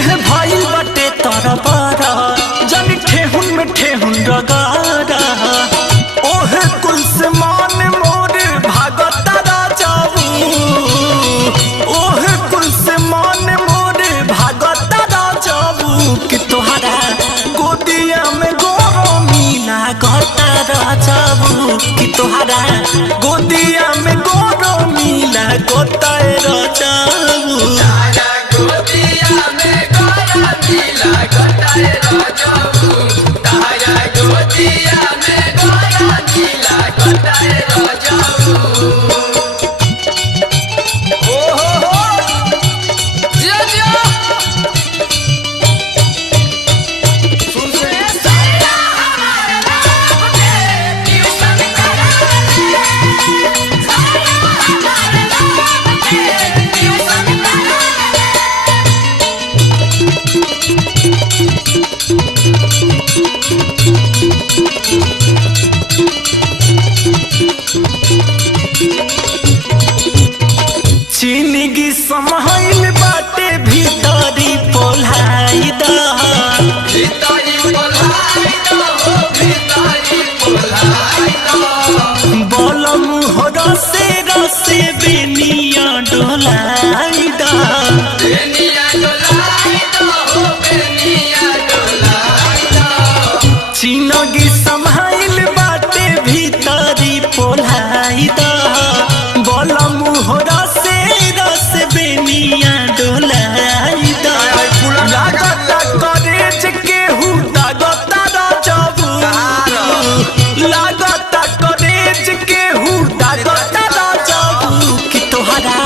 देह भाई बटे तारा बारा जन ठेहुन में ठेहुन रगारा ओहे कुल से मान मोर भागता राजाऊ ओहे कुल से मान मोर भागता राजाऊ कि तोहरा गोदिया में गोरो मिला गता राजाऊ कि तोहरा गोदिया में गोरो मिला गता राजाऊ गोदिया में गोरा मिला गताए राजाऊ तारा गोदिया में गोरा मिला गताए राजाऊ ओ हो जिया जिया सुन से सारा हमारे नाम के ट्यूशन करावे सारा हमारे नाम के ट्यूशन करावे जिंदगी समाइल बाटे भीतरी पोलाई दा भीतरी पोलाई दो भीतरी पोलाई दो बोलम हो रसे रसे बेनिया डोलाई दा बेनिया डोलाई दो बेनिया डोलाई दो जिंदगी समाइल बाटे भीतरी पोलाई दा बोलम हो रसे रसे बेनिया डोलाई दा लागता करेज केहू दागता राजाऊ लागता करेज केहू दागता राजाऊ कि तोहरा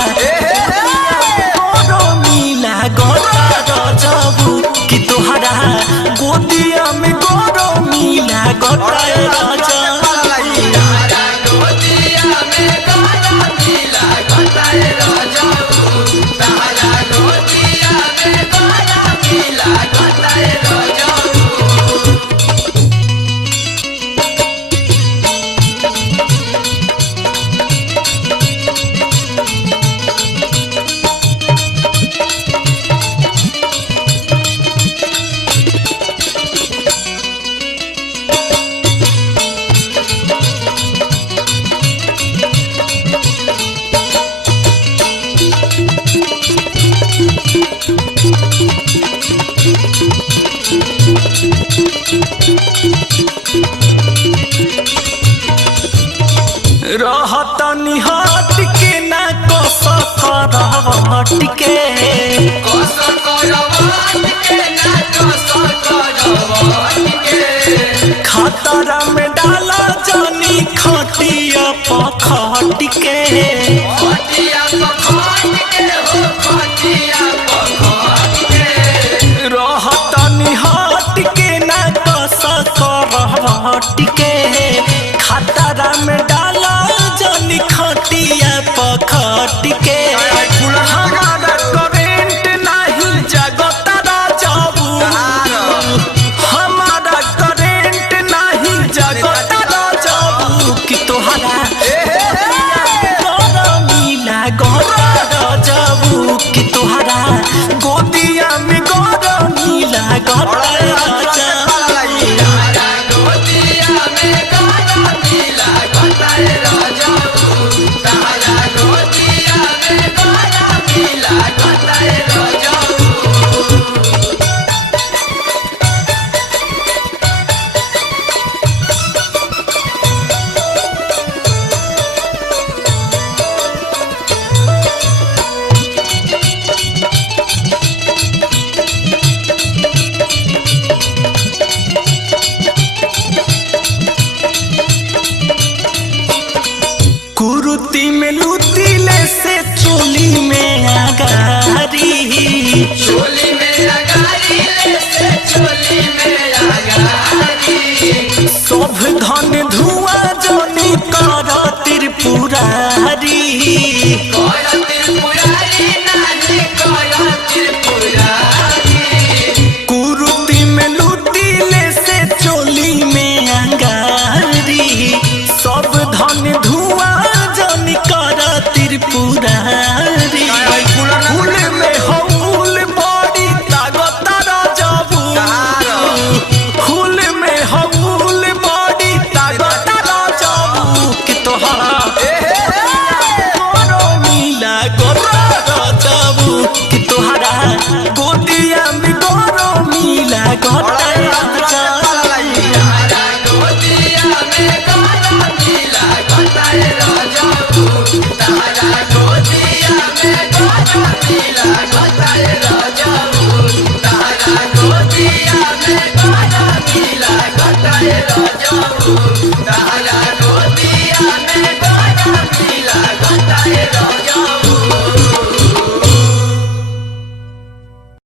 गोरो मिला गता राजाऊ कि तोहरा गोदिया में गोरो मिला गता राजाऊ तारा गोदिया में गोरा मिला गताए राजाऊ तारा गोदिया में गोरा मिला गताए राजाऊ रहत निहाट के ना कस करवट के कसर करवाट के ना कसर करवाट के खतरा में डाला जानी खटिया पखट के खटिया पखाट के हो खटिया पखाट के रहत निहाट के ना कस करवट के खतरा में डाला जानी खटिया पखट के हमारा करेंट नहीं जगता राजाऊ हमारा करेंट नहीं जगता राजाऊ कि तोहरा गोरा मिला गता राजाऊ कि तोहरा गोदिया में गोरा मिला गता राजाऊ तारा गोदिया में गोरा मिला गताए राजाऊ तारा गोदिया में गोरा मिला गताए राजाऊ रजऊ